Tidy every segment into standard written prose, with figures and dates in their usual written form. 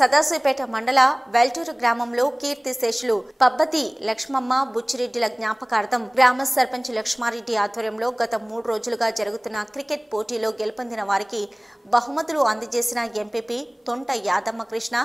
సదాశివపేట మండల వెల్టూరు గ్రామంలో కీర్తిశేషులు పబ్బతి లక్ష్మమ్మ బుచ్చిరెడ్డిల జ్ఞాపకార్థం గ్రామ సర్పంచ్ లక్ష్మారెడ్డి ఆధ్వర్యంలో గత 3 రోజులుగా జరుగుతున్న క్రికెట్ పోటీలో గెలుపొందిన వారికి బహుమతులు అందజేసిన ఎంపీపీ తొంట యాదమ్మ కృష్ణ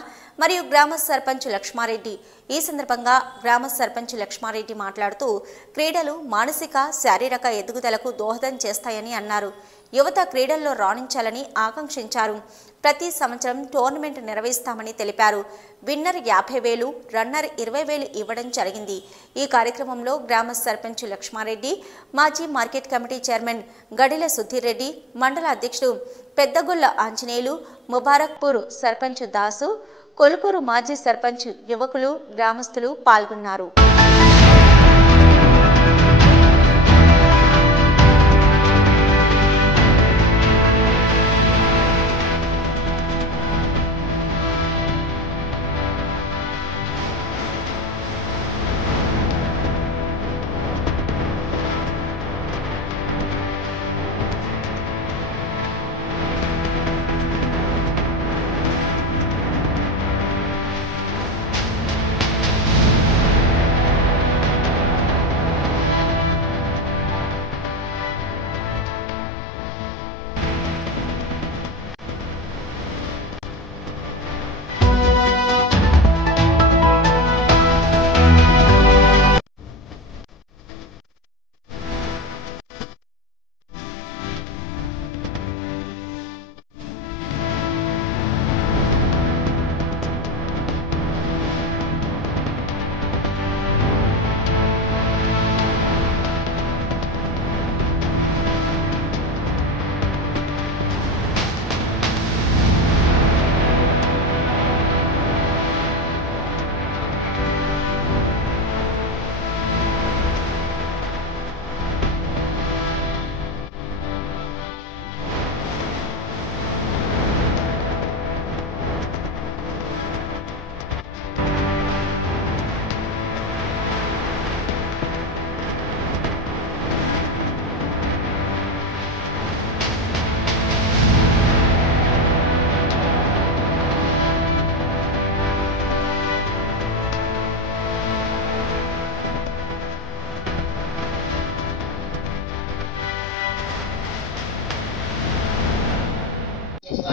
మరియు గ్రామ సర్పంచ్ లక్ష్మారెడ్డి. ఈ సందర్భంగా గ్రామ సర్పంచ్ లక్ష్మారెడ్డి మాట్లాడుతూ క్రీడలు మానసిక శారీరక ఎదుగుదలకు దోహదం చేస్తాయని అన్నారు. యువత క్రీడల్లో రాణించాలని ఆకాంక్షించారు. ప్రతి సంవత్సరం టోర్నమెంట్ నిర్వహిస్తామని తెలిపారు. విన్నర్ 50,000, రన్నర్ 20,000 ఇవ్వడం జరిగింది. ఈ కార్యక్రమంలో గ్రామ సర్పంచ్ లక్ష్మారెడ్డి, మాజీ market committee chairman Gadila Sudheer Reddy, మండల అధ్యక్షుడు పెద్దగొల్ల ఆంజనేయులు, ముబారక్పూర్ సర్పంచ్ దాసు, కొలుకూరు మాజీ సర్పంచ్ యువకులు, గ్రామస్తులు పాల్గొన్నారు.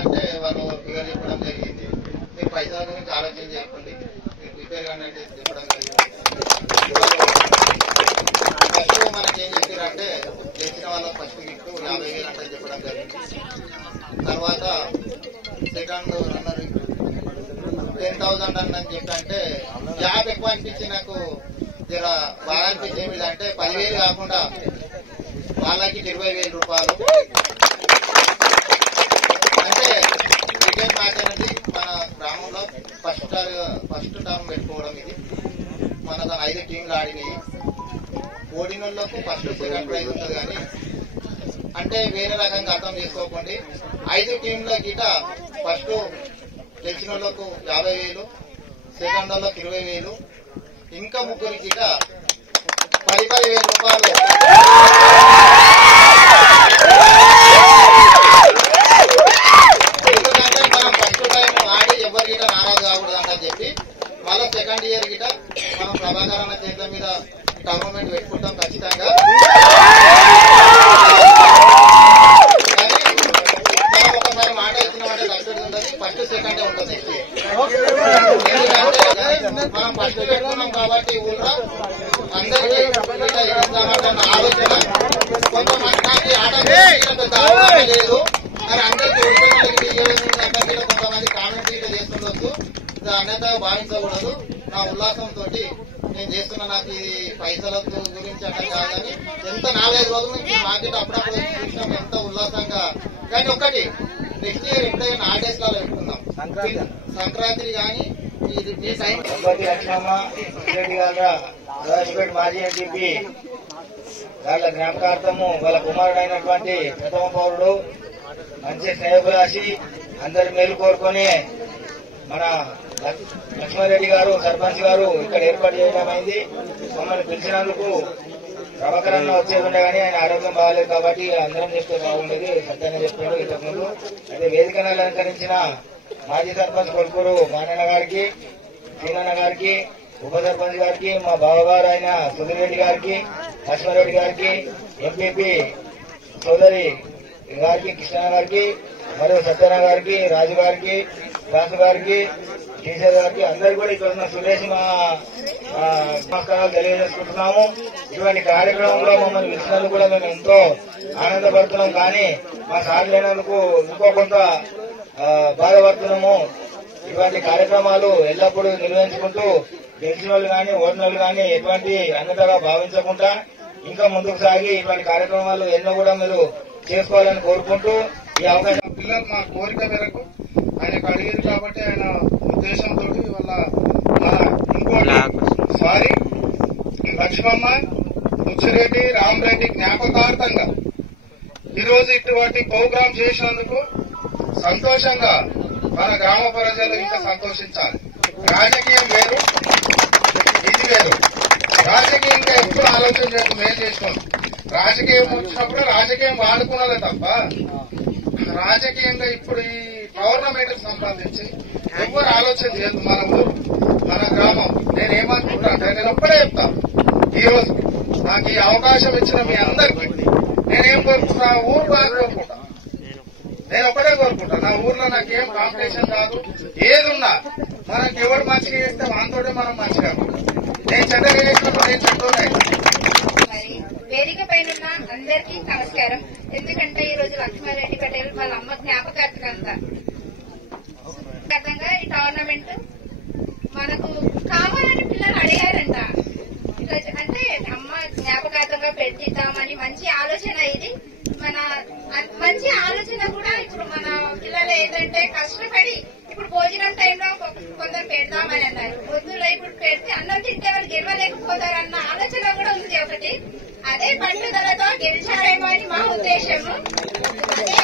అంటే వాళ్ళు ఫిగర్ చెప్పడం జరిగింది. మీరు పైసల గురించి ఆలోచన చేయకండి, మీరు ప్రిపేర్ కానీ చెప్పడం జరిగింది. ఫస్ట్ మనకి ఏం చెప్పారంటే తెలిసిన వాళ్ళకి ఫస్ట్ గిఫ్ట్ 50,000 అంటే చెప్పడం జరిగింది. తర్వాత సెకండ్ రన్నర్ 10,000 అని చెప్పంటే జాబ్ ఎక్కువ అనిపించి నాకు జర బాగా అనిపించేది అంటే 10,000 కాకుండా వాళ్ళకి 20,000 రూపాయలు. అంటే క్రికెట్ మ్యాచ్ అనేది మన గ్రామంలో ఫస్ట్ టర్మ్ పెట్టుకోవడం. ఇది మన 5 టీంలు ఆడినాయి. ఓడినోళ్ళకు ఫస్ట్ సెకండ్ ప్రైజ్ ఉంటుంది. కానీ అంటే వేరే రకంగా అర్థం చేసుకోకండి. 5 టీంల గిట ఫస్ట్ గెలిచిన వాళ్ళకు 50,000, సెకండ్ వాళ్ళకు 20,000, ఇంకా ముగ్గురి గిట 10,000 రూపాయలు. మళ్ళీ సెకండ్ ఇయర్ గిట మనం ప్రభాకర్ అన్న చేతుల మీద టోర్నమెంట్ పెట్టుకుంటాం ఖచ్చితంగా. కానీ మనం ఒకసారి మాట ఇచ్చినామంటే సక్సెస్ ఉంటుంది. ఫస్ట్ సెకండ్ ఉంటుంది. ఎందుకంటే మనం ఫస్ట్ పెట్టుకున్నాం కాబట్టి ఊళ్ళో అందరికీ ఇస్తామన్న ఆలోచన. కొంతమంది ఆట లేదు మరి అందరికీ కొంతమంది కామెంట్ చేస్తుండొచ్చు. అన్యత భావించకూడదు. నా ఉల్లాసంతో నేను చేస్తున్న నాకు ఇది పైసల గురించి అట్లా కాదని ఎంత 4-5 రోజుల నుంచి మార్కెట్ అప్పుడప్పుడు చూసినాం ఎంత ఉల్లాసంగా. కానీ ఒక్కటి నెక్స్ట్ ఇయర్ ఎప్పుడైనా ఆ డేస్ లలో పెట్టుకుందాం. సంక్రాంతి కానీ మాజీ ఎంపీ వాళ్ళ జ్ఞాపకార్థము వాళ్ళ కుమారుడైనటువంటి ప్రథమ పౌరుడు, మంచి స్నేహభిలాషి, అందరి మేలు కోరుకొని మన లక్ష్మారెడ్డి గారు సర్పంచ్ గారు ఇక్కడ ఏర్పాటు చేయడం అయింది. మమ్మల్ని పిలిచినందుకు ప్రభాకర్ అన్న వచ్చేది ఉండే కానీ ఆయన ఆరోగ్యం బాగాలేదు కాబట్టి అందరం చేస్తే బాగుండేది. సత్యాన్ని చెప్పాడు ఇంతకుముందు. అయితే వేదికను అలంకరించిన మాజీ సర్పంచ్ కొడుకూరు మానన్న గారికి, సీనన్న గారికి, ఉప సర్పంచ్ గారికి, మా బావగారు అయిన సుధీరెడ్డి గారికి, లక్ష్మారెడ్డి గారికి, ఎంపీపీ సోదరి గారికి, కృష్ణ గారికి, మరియు సత్యనారాయణ గారికి, రాజు గారికి, రాజు గారికి, టీచర్ గారికి, అందరికీ కూడా ఇక్కడ ఉన్న సురేష్ మా నమస్కారాలు తెలియజేసుకుంటున్నాము. ఇటువంటి కార్యక్రమంలో మమ్మల్ని పిలిచినందుకు కూడా మేము ఎంతో ఆనందపడుతున్నాం. కానీ మా సార్ లేనందుకు ఇంకో కొంత బాధపడుతున్నాము. ఇటువంటి కార్యక్రమాలు ఎల్లప్పుడూ నిర్వహించుకుంటూ గెలిచిన వాళ్ళు కానీ ఓడిన వాళ్ళు కానీ ఎటువంటి అన్నతగా భావించకుండా ఇంకా ముందుకు సాగి ఇటువంటి కార్యక్రమాలు ఎన్నో కూడా మీరు చేసుకోవాలని కోరుకుంటూ ఈ అవకాశం పిల్లలు మా కోరిక మేరకు ఆయనకు అడిగారు కాబట్టి ఆయన ఉద్దేశంతో వాళ్ళ ఇంకోటి సారీ లక్ష్మమ్మ, బుచ్చిరెడ్డి, రామరెడ్డి జ్ఞాపకార్థంగా ఈరోజు ఇటువంటి ప్రోగ్రాం చేసినందుకు సంతోషంగా మన గ్రామ ప్రజలు ఇంకా సంతోషించాలి. రాజకీయం వేరు, ఇది వేరు. రాజకీయంగా ఎప్పుడు ఆలోచన చేయడం మేలు చేసినాం. రాజకీయం వచ్చినప్పుడు రాజకీయం వాడుకున్నదే తప్ప రాజకీయంగా ఇప్పుడు ఈ గవర్నమెంట్ కు సంబంధించి ఎవరు ఆలోచన చేయదు. మన ఊరు, మన గ్రామం. నేనేమనుకుంటా అంటే నేను ఒక్కడే చెప్తా, ఈ రోజు నాకు ఈ అవకాశం ఇచ్చిన మీ అందరికీ నేనేం కోరుకుంటా, ఊరు బాగా కోరుకుంటా. నేను ఒక్కడే కోరుకుంటా, నా ఊర్లో నాకేం కాంపిటీషన్ కాదు. ఏదున్నా మనకి ఎవరు మంచిగా చేస్తే మనతోటే మనం మంచిగా. నేను చెడ్డగా చేసినప్పుడు నేను చెడ్డోనే. వేదిక పైన అందరికీ నమస్కారం. ఎందుకంటే ఈ రోజు లక్ష్మారెడ్డి పటేల్ వాళ్ళ అమ్మ జ్ఞాపకార్థంగా ఈ టోర్నమెంట్ మనకు కావాలని పిల్లలు అడిగారంట. అంటే అమ్మ జ్ఞాపకార్థంగా పెట్టిద్దామని మంచి ఆలోచన ఇది. మన మంచి ఆలోచన కూడా ఇప్పుడు మన పిల్లలు ఏంటంటే కష్టపడి ఇప్పుడు భోజనం టైంలో కొందరు పెడదామని అన్నారు. పొద్దులో ఇప్పుడు పెడితే అన్నం తింటే వాళ్ళు గెలవలేకపోతారన్న ఆలోచన కూడా ఉంది ఒకటి. అదే పట్టుదలతో గెలిచారేమో అని మా ఉద్దేశము. అదే